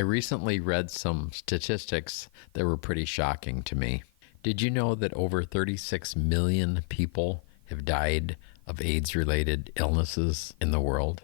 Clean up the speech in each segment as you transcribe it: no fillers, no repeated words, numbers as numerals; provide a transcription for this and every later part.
recently read some statistics that were pretty shocking to me. Did you know that over 36 million people have died of AIDS-related illnesses in the world?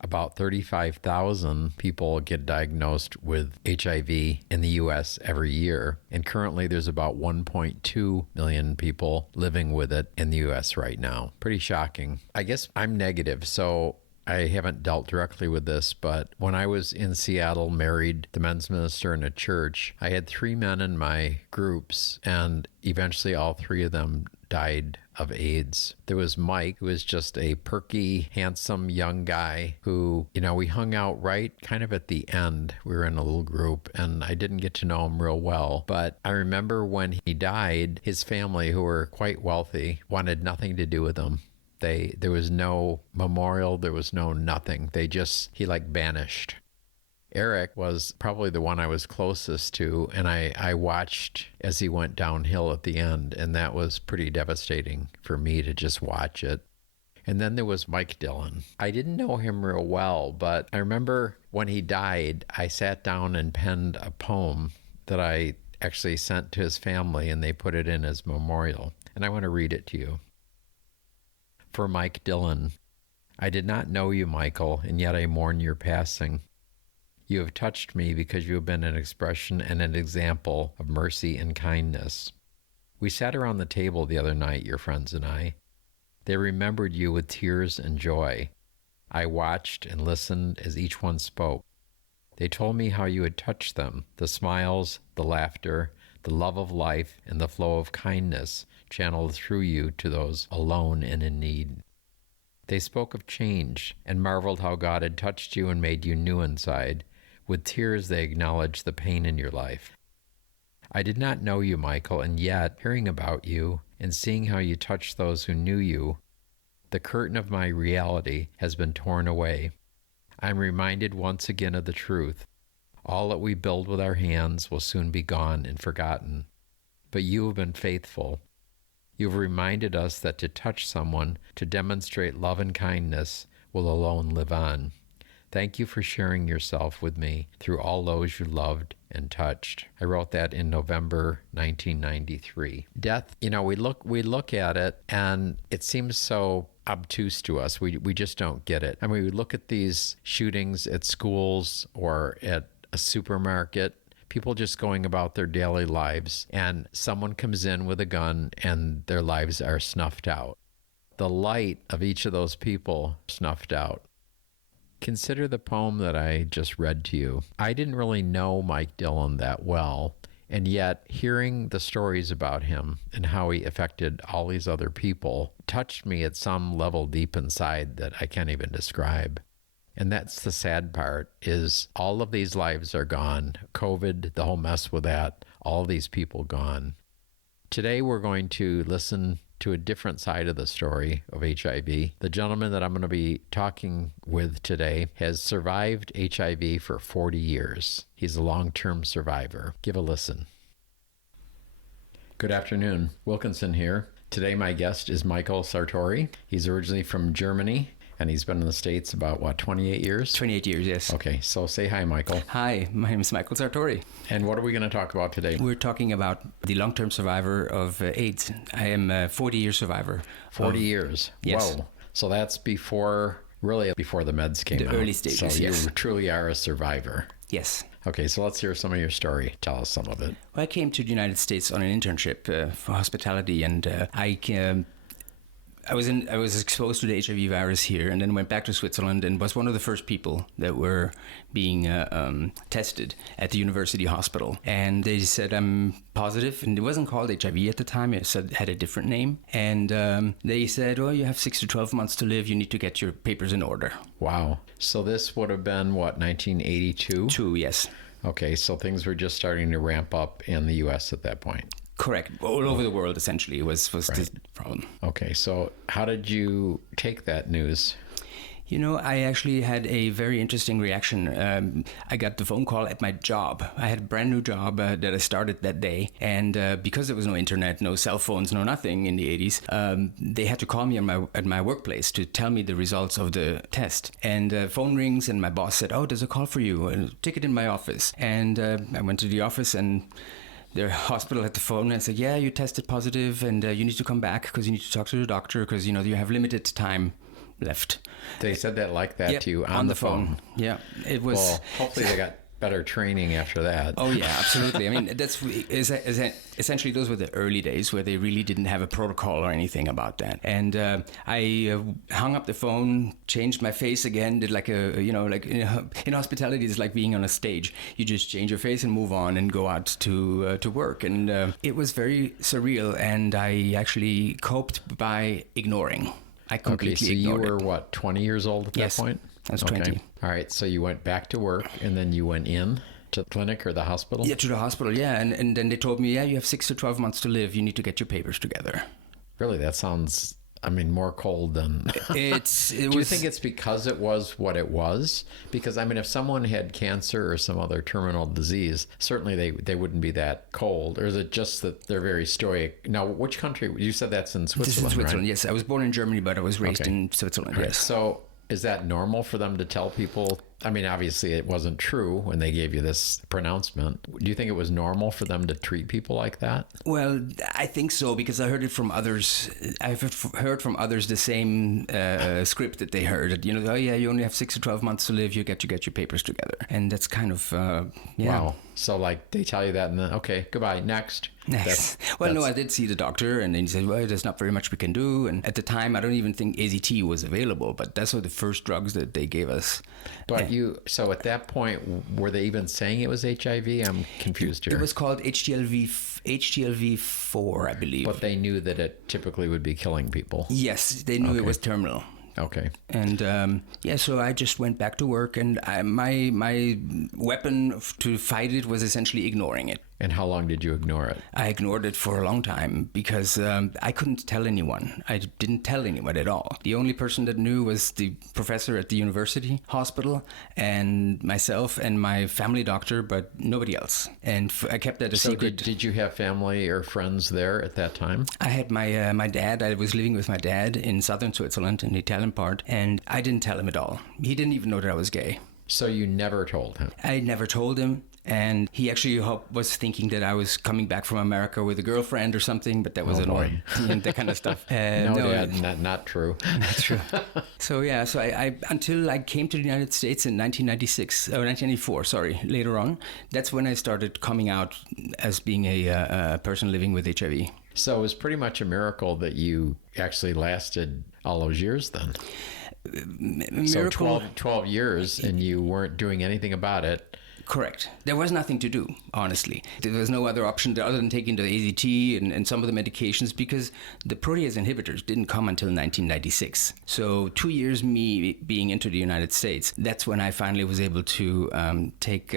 About 35,000 people get diagnosed with HIV in the U.S. every year, and currently there's about 1.2 million people living with it in the U.S. right now. Pretty shocking. I guess I'm negative, so I haven't dealt directly with this, but when I was in Seattle, married the men's minister in a church, I had 3 men in my groups, and eventually all 3 of them died of AIDS. There was Mike, who was just a perky, handsome young guy who, we hung out right kind of at the end. We were in a little group and I didn't get to know him real well. But I remember when he died, his family, who were quite wealthy, wanted nothing to do with him. There was no memorial, there was no nothing. He banished. Eric was probably the one I was closest to, and I watched as he went downhill at the end, and that was pretty devastating for me to just watch it. And then there was Mike Dillon. I didn't know him real well, but I remember when he died, I sat down and penned a poem that I actually sent to his family, and they put it in as memorial. And I want to read it to you. For Mike Dillon, I did not know you, Michael, and yet I mourn your passing. You have touched me because you have been an expression and an example of mercy and kindness. We sat around the table the other night, your friends and I. They remembered you with tears and joy. I watched and listened as each one spoke. They told me how you had touched them, the smiles, the laughter, the love of life, and the flow of kindness channeled through you to those alone and in need. They spoke of change and marveled how God had touched you and made you new inside. With tears, they acknowledged the pain in your life. I did not know you, Michael, and yet, hearing about you and seeing how you touched those who knew you, the curtain of my reality has been torn away. I am reminded once again of the truth. All that we build with our hands will soon be gone and forgotten. But you have been faithful. You have reminded us that to touch someone, to demonstrate love and kindness, will alone live on. Thank you for sharing yourself with me through all those you loved and touched. I wrote that in November 1993. Death, we look at it and it seems so obtuse to us. We just don't get it. I mean, we look at these shootings at schools or at a supermarket, people just going about their daily lives, and someone comes in with a gun and their lives are snuffed out. The light of each of those people snuffed out. Consider the poem that I just read to you. I didn't really know Mike Dillon that well, and yet hearing the stories about him and how he affected all these other people touched me at some level deep inside that I can't even describe. And that's the sad part, is all of these lives are gone. COVID, the whole mess with that, all these people gone. Today we're going to listen to a different side of the story of HIV. The gentleman that I'm going to be talking with today has survived HIV for 40 years. He's a long-term survivor. Give a listen. Good afternoon. Wilkinson here. Today my guest is Michael Sartori. He's originally from Germany, and he's been in the States about, 28 years? 28 years, yes. Okay, so say hi, Michael. Hi, my name is Michael Sartori. And what are we going to talk about today? We're talking about the long-term survivor of AIDS. I am a 40-year survivor. 40 years? Yes. Whoa. So that's before the meds came out. The early stages, so yes. You truly are a survivor. Yes. Okay, so let's hear some of your story. Tell us some of it. Well, I came to the United States on an internship for hospitality, and I was exposed to the HIV virus here, and then went back to Switzerland and was one of the first people that were being tested at the university hospital. And they said I'm positive, and it wasn't called HIV at the time. It had a different name. And they said, you have 6 to 12 months to live. You need to get your papers in order. Wow. So this would have been, 1982? Two, yes. Okay, so things were just starting to ramp up in the U.S. at that point. Correct. All over the world, essentially, was right. the problem. Okay, so how did you take that news? You know, I actually had a very interesting reaction. I got the phone call at my job. I had a brand new job that I started that day. And because there was no internet, no cell phones, no nothing in the 80s, they had to call me at my workplace to tell me the results of the test. And phone rings and my boss said, "Oh, there's a call for you. A ticket in my office." And I went to the office and their hospital had the phone and said, "Yeah, you tested positive and you need to come back because you need to talk to the doctor because, you know, you have limited time left." They said that like that Yep, to you on the phone. Yeah, it was. Well, hopefully they got better training after that. Oh yeah, absolutely. I mean, essentially those were the early days where they really didn't have a protocol or anything about that. And I hung up the phone, changed my face again, did like like in hospitality, it's like being on a stage. You just change your face and move on and go out to work. And it was very surreal. And I actually coped by ignoring. I completely ignored you were it. what, 20 years old at Yes, that point? I was 20. All right, so you went back to work and then you went in to the clinic or the hospital? Yeah, to the hospital, yeah. And then they told me, "Yeah, you have 6 to 12 months to live. You need to get your papers together." Really, that sounds, more cold than... Do you think it's because it was what it was? Because, if someone had cancer or some other terminal disease, certainly they wouldn't be that cold. Or is it just that they're very stoic? Now, which country? You said that's in Switzerland, This is Switzerland, right? yes. I was born in Germany, but I was raised Okay. in Switzerland, Right. yes. So is that normal for them to tell people? Obviously it wasn't true when they gave you this pronouncement. Do you think it was normal for them to treat people like that? Well, I think so, because I heard it from others. I've heard from others the same script that they heard. "Oh yeah, you only have 6 to 12 months to live. You get your papers together." And that's kind of, yeah. Wow. So like they tell you that and then, okay, goodbye, next. Nice. Well, no, I did see the doctor, and then he said, "Well, there's not very much we can do." And at the time, I don't even think AZT was available, but that's were the first drugs that they gave us. But so at that point, were they even saying it was HIV? I'm confused here. It was called HTLV4, I believe. But they knew that it typically would be killing people. Yes, they knew it Okay. was terminal. Okay. And so I just went back to work, and my weapon to fight it was essentially ignoring it. And how long did you ignore it? I ignored it for a long time because I couldn't tell anyone. I didn't tell anyone at all. The only person that knew was the professor at the university hospital and myself and my family doctor, but nobody else. And I kept that a So secret. did you have family or friends there at that time? I had my dad. I was living with my dad in southern Switzerland, in the Italian part, and I didn't tell him at all. He didn't even know that I was gay. So you never told him? I never told him. And he actually was thinking that I was coming back from America with a girlfriend or something, but that was annoying. That kind of stuff. No, Dad, not true. Not true. So I until I came to the United States in 1994, later on, that's when I started coming out as being a person living with HIV. So it was pretty much a miracle that you actually lasted all those years then. Miracle. So 12 years and you weren't doing anything about it. Correct. There was nothing to do, honestly. There was no other option other than taking the AZT and some of the medications, because the protease inhibitors didn't come until 1996. So 2 years me being into the United States, that's when I finally was able to take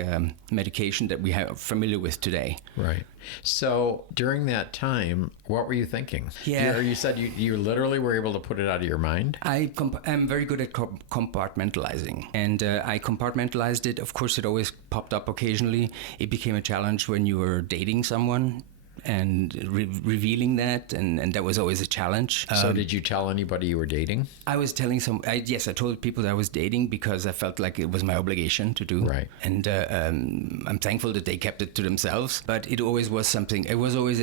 medication that we are familiar with today. Right. So during that time, what were you thinking? Yeah. You said you literally were able to put it out of your mind? I'm very good at compartmentalizing, and I compartmentalized it. Of course, it always popped up occasionally. It became a challenge when you were dating someone and revealing that, and that was always a challenge. So did you tell anybody you were dating? I was telling I told people that I was dating because I felt like it was my obligation to do. Right. And I'm thankful that they kept it to themselves, but it always was something. It was always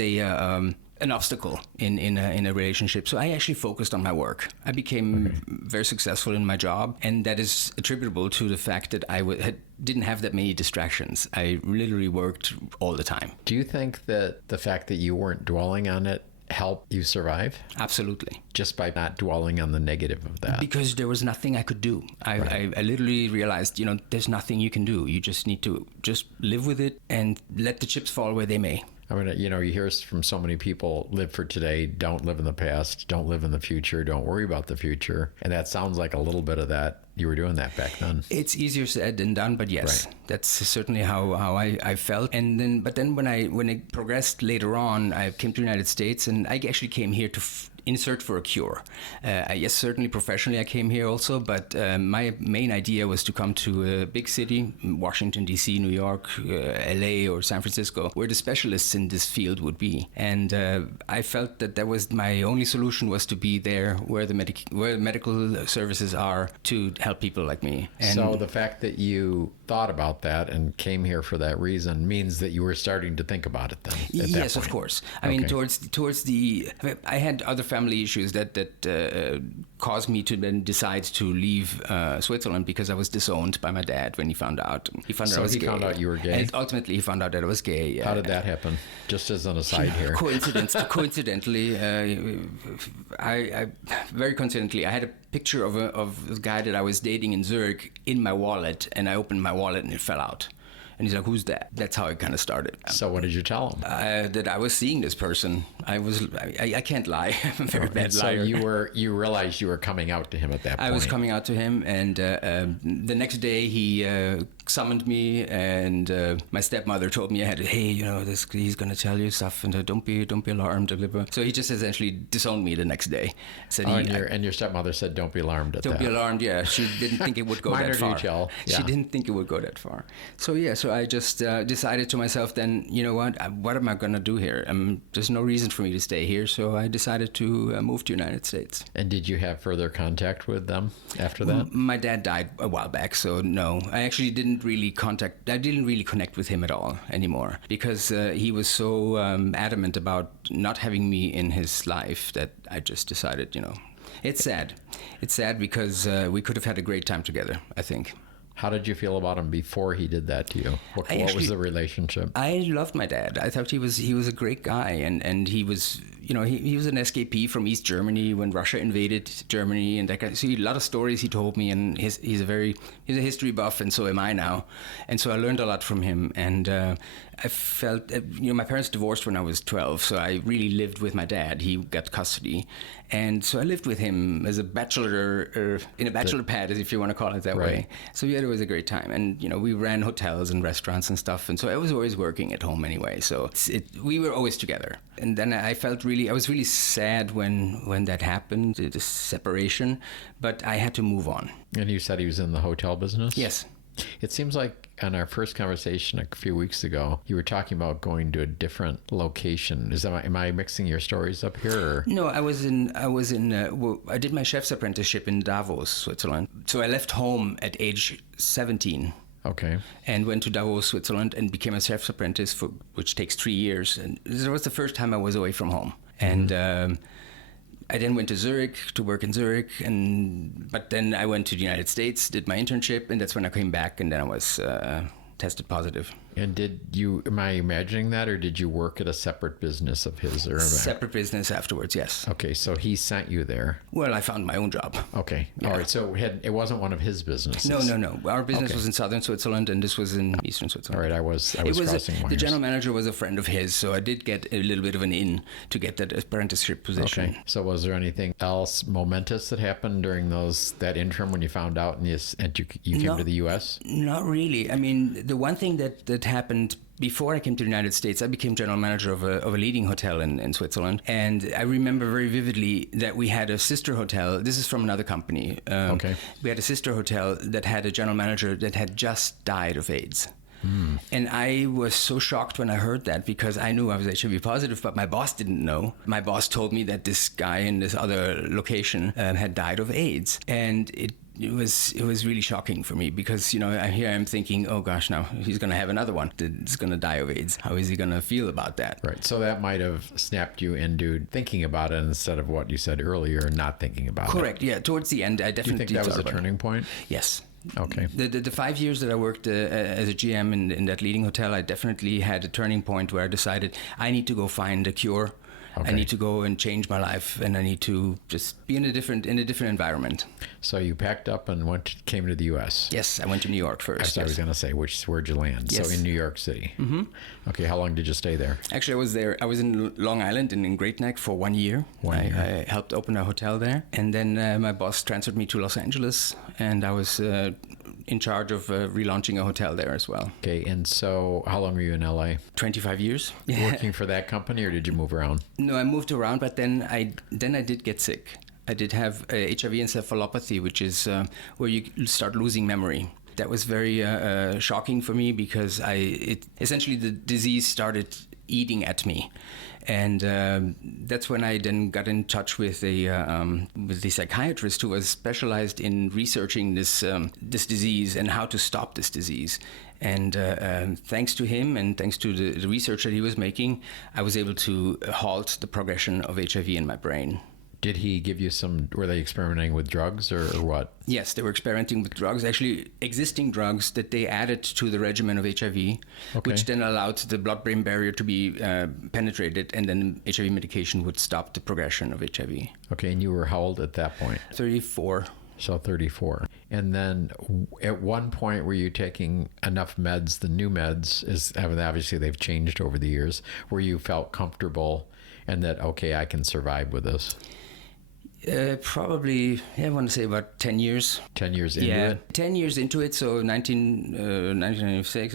an obstacle in a relationship. So I actually focused on my work. I became very successful in my job, and that is attributable to the fact that I didn't have that many distractions. I literally worked all the time. Do you think that the fact that you weren't dwelling on it helped you survive? Absolutely. Just by not dwelling on the negative of that? Because there was nothing I could do. I literally realized, there's nothing you can do. You just need to just live with it and let the chips fall where they may. You hear from so many people, live for today, don't live in the past, don't live in the future, don't worry about the future. And that sounds like a little bit of that you were doing that back then. It's easier said than done, but yes, Right. that's certainly how I felt. And then when it progressed later on, I came to the United States, and I actually came here to in search for a cure. Yes, certainly professionally I came here also, but my main idea was to come to a big city, Washington, D.C., New York, L.A. or San Francisco, where the specialists in this field would be. And I felt that was my only solution, was to be there where the medical services are to help people like me. And so the fact that you thought about that and came here for that reason means that you were starting to think about it then. At yes, that of point. course. I mean, towards the, I had other family issues that caused me to then decide to leave Switzerland, because I was disowned by my dad when he found out. He found out I was gay. Found out you were gay? And ultimately, he found out that I was gay. How did that happen? Just as an aside here. Coincidentally, I very coincidentally, I had a picture of a guy that I was dating in Zurich in my wallet, and I opened my wallet and it fell out. And he's like, "Who's that?" That's how it kind of started. So what did you tell him? That I was seeing this person. I can't lie. I'm a very bad liar. So you realized you were coming out to him at that point. I was coming out to him, and the next day he summoned me, and my stepmother told me, hey, he's going to tell you stuff, and don't be alarmed. So he just essentially disowned me the next day. Said and your stepmother said, "Don't be alarmed at that." Don't be alarmed. Yeah, she didn't think it would go that far. Detail. Yeah. She didn't think it would go that far. So I just decided to myself then, you know what am I going to do here? There's no reason for me to stay here, so I decided to move to the United States. And did you have further contact with them after that? My dad died a while back, so no. I actually didn't really connect with him at all anymore, because he was so adamant about not having me in his life that I just decided, it's sad. It's sad because we could have had a great time together, I think. How did you feel about him before he did that to you? What was the relationship? I loved my dad. I thought he was a great guy, and he was, he was an escapee from East Germany when Russia invaded Germany, and a lot of stories he told me, and he's a history buff, and so am I now, and so I learned a lot from him, and I felt, my parents divorced when I was 12, so I really lived with my dad. He got custody, and so I lived with him as a bachelor, in a bachelor pad, if you want to call it that way. So it was a great time, and we ran hotels and restaurants and stuff, and so I was always working at home anyway. So we were always together, and then I was really sad when that happened, the separation, but I had to move on. And you said he was in the hotel business? Yes. It seems like on our first conversation a few weeks ago, you were talking about going to a different location. Am I mixing your stories up here? Or? No, I did my chef's apprenticeship in Davos, Switzerland. So I left home at age 17. Okay. And went to Davos, Switzerland, and became a chef's apprentice, which takes 3 years. And this was the first time I was away from home. Mm-hmm. And I then went to Zurich to work in Zurich, but then I went to the United States, did my internship, and that's when I came back, and then I was tested positive. And am I imagining that, or did you work at a separate business of his? Or separate business afterwards, yes. Okay, so he sent you there. Well, I found my own job. Okay, yeah. All right, so it wasn't one of his businesses. No. Our business was in southern Switzerland, and this was in eastern Switzerland. All right, I was crossing wires. The general manager was a friend of his, so I did get a little bit of an in to get that apprenticeship position. Okay, so was there anything else momentous that happened during that interim when you found out and you came to the U.S.? Not really. I mean, the one thing that happened before I came to the United States, I became general manager of a leading hotel in Switzerland. And I remember very vividly that we had a sister hotel. This is from another company. Okay. We had a sister hotel that had a general manager that had just died of AIDS. Mm. And I was so shocked when I heard that, because I knew I was HIV positive, but my boss didn't know. My boss told me that this guy in this other location had died of AIDS. And it was really shocking for me, because here I'm thinking, oh gosh, now he's going to have another one that's going to die of AIDS. How is he going to feel about that? Right. So that might have snapped you into thinking about it instead of what you said earlier, not thinking about it. Correct. Yeah. Towards the end, I definitely. Do you think that was a turning point? Yes. Okay. The 5 years that I worked as a GM in that leading hotel, I definitely had a turning point where I decided I need to go find a cure. Okay. I need to go and change my life, and I need to just be in a different environment. So you packed up and came to the U.S. Yes, I went to New York first. I was going to say, where'd you land? Yes. So in New York City. Mm-hmm. Okay, how long did you stay there? Actually, I was in Long Island and in Great Neck for 1 year. I helped open a hotel there, and then my boss transferred me to Los Angeles, and I was in charge of relaunching a hotel there as well. Okay, and so how long were you in LA? 25 years. Working for that company, or did you move around? No, I moved around, but then I did get sick. I did have HIV encephalopathy, which is where you start losing memory. That was very shocking for me because essentially the disease started eating at me. And that's when I then got in touch with the psychiatrist who was specialized in researching this disease and how to stop this disease. And thanks to him and thanks to the research that he was making, I was able to halt the progression of HIV in my brain. Did he give you were they experimenting with drugs or what? Yes, they were experimenting with drugs, actually existing drugs that they added to the regimen of HIV, which then allowed the blood-brain barrier to be penetrated, and then HIV medication would stop the progression of HIV. Okay, and you were how old at that point? 34. So 34. And then at one point, were you taking enough meds, the new meds, obviously they've changed over the years, where you felt comfortable and that, okay, I can survive with this? Probably, I want to say about 10 years. 10 years into it? 10 years into it, so 1996,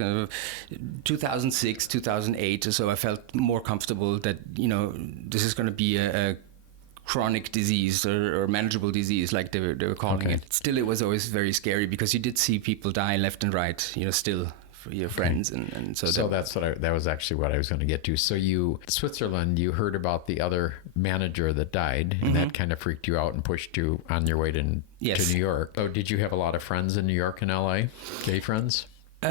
2006, 2008, so I felt more comfortable that, this is going to be a chronic disease or manageable disease, like they were calling it. Still, it was always very scary because you did see people die left and right, still. For your friends, and so that was actually what I was going to get to. So Switzerland, you heard about the other manager that died, and that kind of freaked you out and pushed you on your way to New York. So did you have a lot of friends in New York and LA, gay friends? I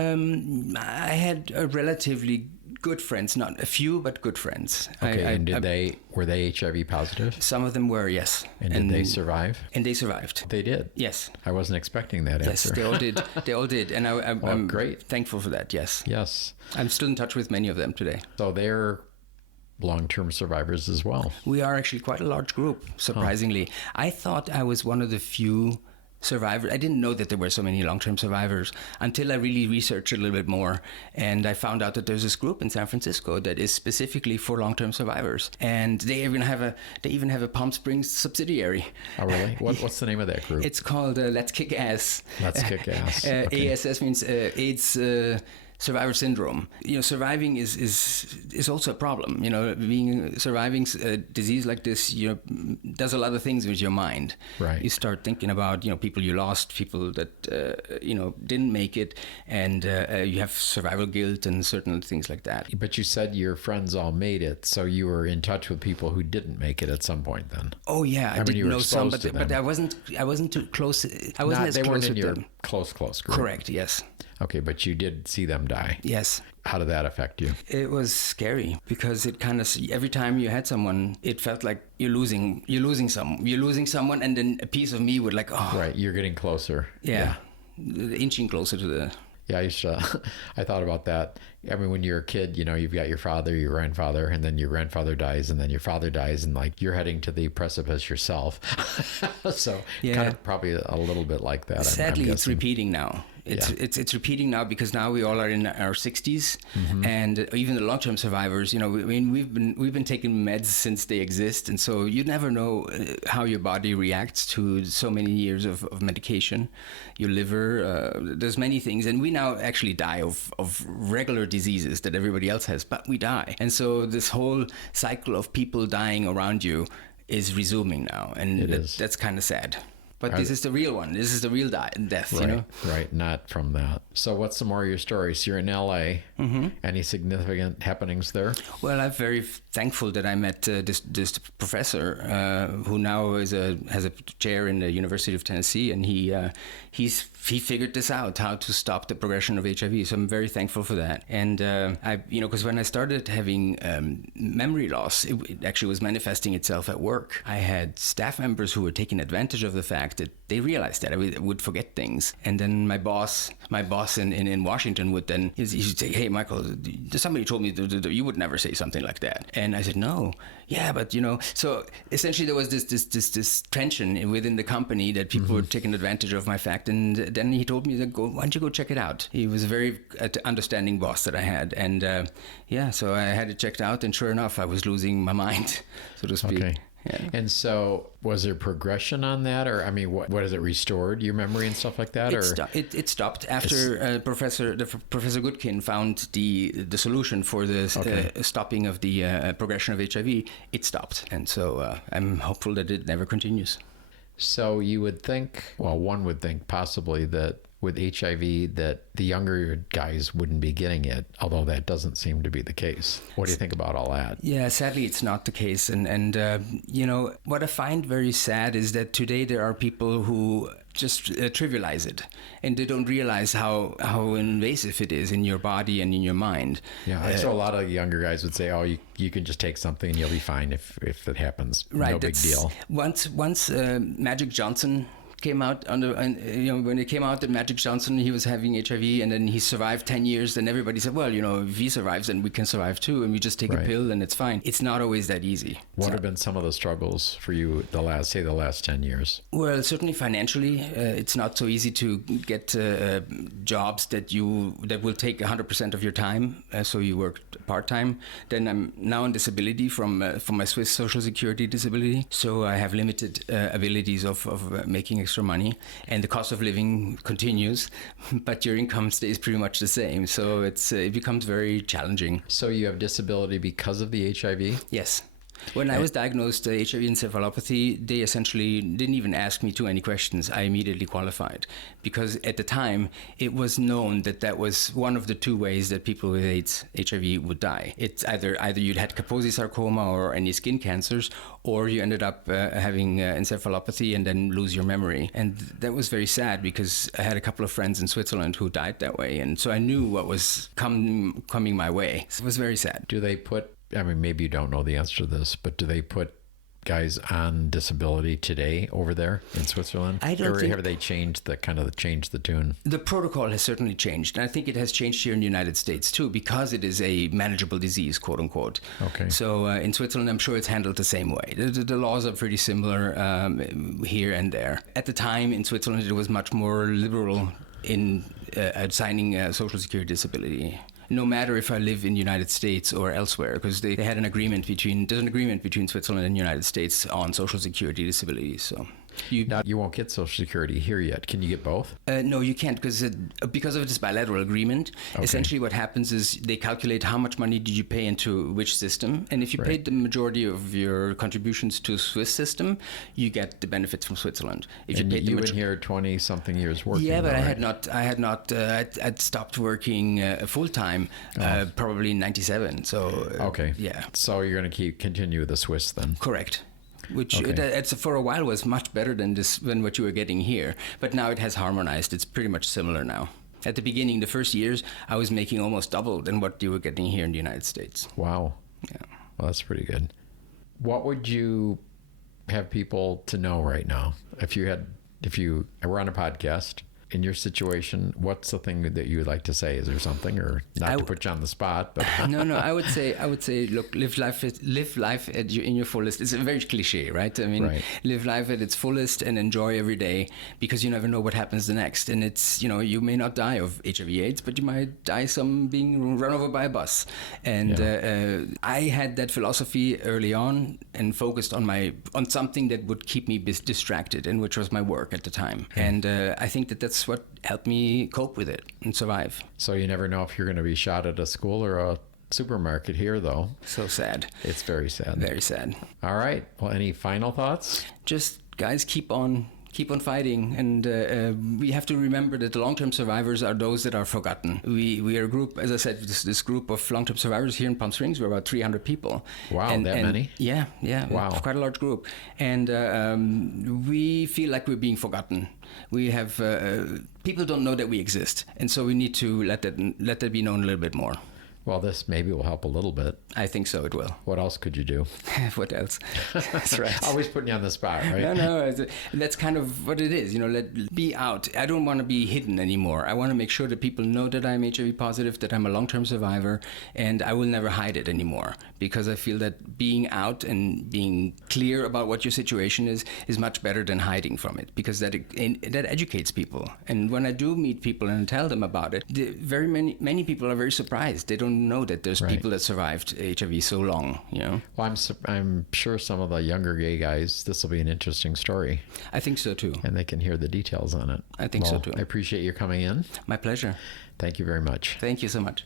had a relatively good friends, not a few, but good friends. And were they HIV positive? Some of them were, yes. And did they survive? And they survived. They did? Yes. I wasn't expecting that answer. Yes, they all did. They all did. And I'm great. Thankful for that, yes. Yes. I'm still in touch with many of them today. So they're long-term survivors as well. We are actually quite a large group, surprisingly. I thought I was one of the few survivors. I didn't know that there were so many long-term survivors until I really researched a little bit more, and I found out that there's this group in San Francisco that is specifically for long-term survivors, and they even have a Palm Springs subsidiary. Oh, really? What's the name of that group? It's called Let's Kick Ass. Let's Kick Ass. Okay. ASS means AIDS. Survivor syndrome. Surviving is also a problem. Surviving a disease like this, does a lot of things with your mind. Right. You start thinking about, people you lost, people that, didn't make it, and you have survival guilt and certain things like that. But you said your friends all made it, so you were in touch with people who didn't make it at some point then. Oh yeah, I did know some, but I wasn't too close. I wasn't as close with them. Close group. Correct. Yes. Okay, but you did see them die. Yes. How did that affect you? It was scary because it kind of, every time you had someone, it felt like you're losing someone, and then a piece of me would Right, you're getting closer. Yeah. Inching closer to the. Yeah, I thought about that. I mean, when you're a kid, you've got your father, your grandfather, and then your grandfather dies, and then your father dies, and you're heading to the precipice yourself. So kind of probably a little bit like that. Sadly, it's repeating now. It's repeating now because now we all are in our 60s, and even the long-term survivors. We've been taking meds since they exist, and so you never know how your body reacts to so many years of medication. Your liver, there's many things, and we now actually die of regular diseases that everybody else has, but we die, and so this whole cycle of people dying around you is resuming now, and that's kind of sad. But this is the real one. This is the real death, right, Right, not from that. So what's some more of your stories? So you're in L.A. Any significant happenings there? Well, I'm very thankful that I met this professor who now has a chair in the University of Tennessee, and he figured this out, how to stop the progression of HIV. So I'm very thankful for that. And because when I started having memory loss, it actually was manifesting itself at work. I had staff members who were taking advantage of the fact that they realized that I would forget things. And then my boss boss in Washington would then he'd say, "Hey, Michael, somebody told me you would never say something like that." And I said, "No, yeah, but So essentially, there was this tension within the company that people were taking advantage of my fact. And then he told me that why don't you go check it out? He was a very understanding boss that I had, and so I had it checked out, and sure enough, I was losing my mind, so to speak. Okay. Yeah. And so, was there progression on that, or I mean, what is it restored your memory and stuff like that, It stopped after Professor Goodkin found the solution for the stopping of the progression of HIV. It stopped, and so I'm hopeful that it never continues. So you would think, well, one would think possibly that with HIV that the younger guys wouldn't be getting it, although that doesn't seem to be the case. What do you think about all that? Yeah, sadly, it's not the case. And what I find very sad is that today there are people who just trivialize it, and they don't realize how invasive it is in your body and in your mind. Yeah, so a lot of younger guys would say, oh, you can just take something and you'll be fine if it happens. Right, no big deal. Once Magic Johnson came out when it came out that Magic Johnson, he was having HIV, and then he survived 10 years, then everybody said, well, if he survives, then we can survive too, and we just take a pill and it's fine. It's not always that easy. What have been some of the struggles for you the last 10 years? Well, certainly financially, it's not so easy to get jobs that will take 100% of your time, so you work part-time. Then I'm now on disability from my Swiss Social Security disability, so I have limited abilities of making extra money, and the cost of living continues, but your income stays pretty much the same. So it becomes very challenging. So you have disability because of the HIV? Yes. When I was diagnosed HIV encephalopathy, they essentially didn't even ask me too many questions. I immediately qualified, because at the time it was known that was one of the two ways that people with AIDS HIV would die. It's either you'd had Kaposi sarcoma or any skin cancers, or you ended up having encephalopathy and then lose your memory. And that was very sad, because I had a couple of friends in Switzerland who died that way, and so I knew what was coming my way. So it was very sad. Do they maybe you don't know the answer to this, but do they put guys on disability today over there in Switzerland? I don't think... have they changed the tune? The protocol has certainly changed, and I think it has changed here in the United States too, because it is a manageable disease, quote unquote. Okay. So in Switzerland, I'm sure it's handled the same way. The laws are pretty similar here and there. At the time in Switzerland, it was much more liberal in assigning Social Security disability, no matter if I live in the United States or elsewhere, because they had an agreement between Switzerland and the United States on Social Security disability. So you won't get Social Security here yet. Can you get both? No, you can't, because of this bilateral agreement. Okay. Essentially what happens is they calculate how much money did you pay into which system, and if you paid the majority of your contributions to a Swiss system, you get the benefits from Switzerland. If and you paid been here 20-something years working. Yeah, but I'd stopped working full-time probably in 97. So okay. Yeah. So you're going to continue the Swiss then? Correct. Which for a while was much better than what you were getting here. But now it has harmonized. It's pretty much similar now. At the beginning, the first years, I was making almost double than what you were getting here in the United States. Wow. Yeah. Well, that's pretty good. What would you have people to know right now? If you were on a podcast, in your situation, what's the thing that you would like to say? Is there something, or not to put you on the spot? But No. I would say, look, live life in your fullest. It's a very cliche, right? I mean, live life at its fullest and enjoy every day, because you never know what happens the next. And it's, you may not die of HIV/AIDS, but you might die being run over by a bus. And I had that philosophy early on and focused on something that would keep me distracted, and which was my work at the time. And I think that's what helped me cope with it and survive. So you never know if you're going to be shot at a school or a supermarket here, though. So sad. It's very sad. Very sad. All right. Well, any final thoughts? Just, guys, keep on fighting, and we have to remember that the long-term survivors are those that are forgotten. We are a group, as I said, this group of long-term survivors here in Palm Springs. We're about 300 people. Wow, many? Yeah. Wow. Quite a large group. And we feel like we're being forgotten. We have people don't know that we exist, and so we need to let that be known a little bit more. Well, this maybe will help a little bit. I think so, it will. What else could you do? What else? That's right. Always putting you on the spot, right? No, that's kind of what it is. Let be out. I don't want to be hidden anymore. I want to make sure that people know that I'm HIV positive, that I'm a long-term survivor, and I will never hide it anymore, because I feel that being out and being clear about what your situation is much better than hiding from it, because that educates people. And when I do meet people and tell them about it, very many people are very surprised. They don't know that there's people that survived HIV so long. Well, I'm sure some of the younger gay guys, this will be an interesting story. I think so too. And they can hear the details on it. I think so too. I appreciate you coming in. My pleasure. Thank you very much. Thank you so much.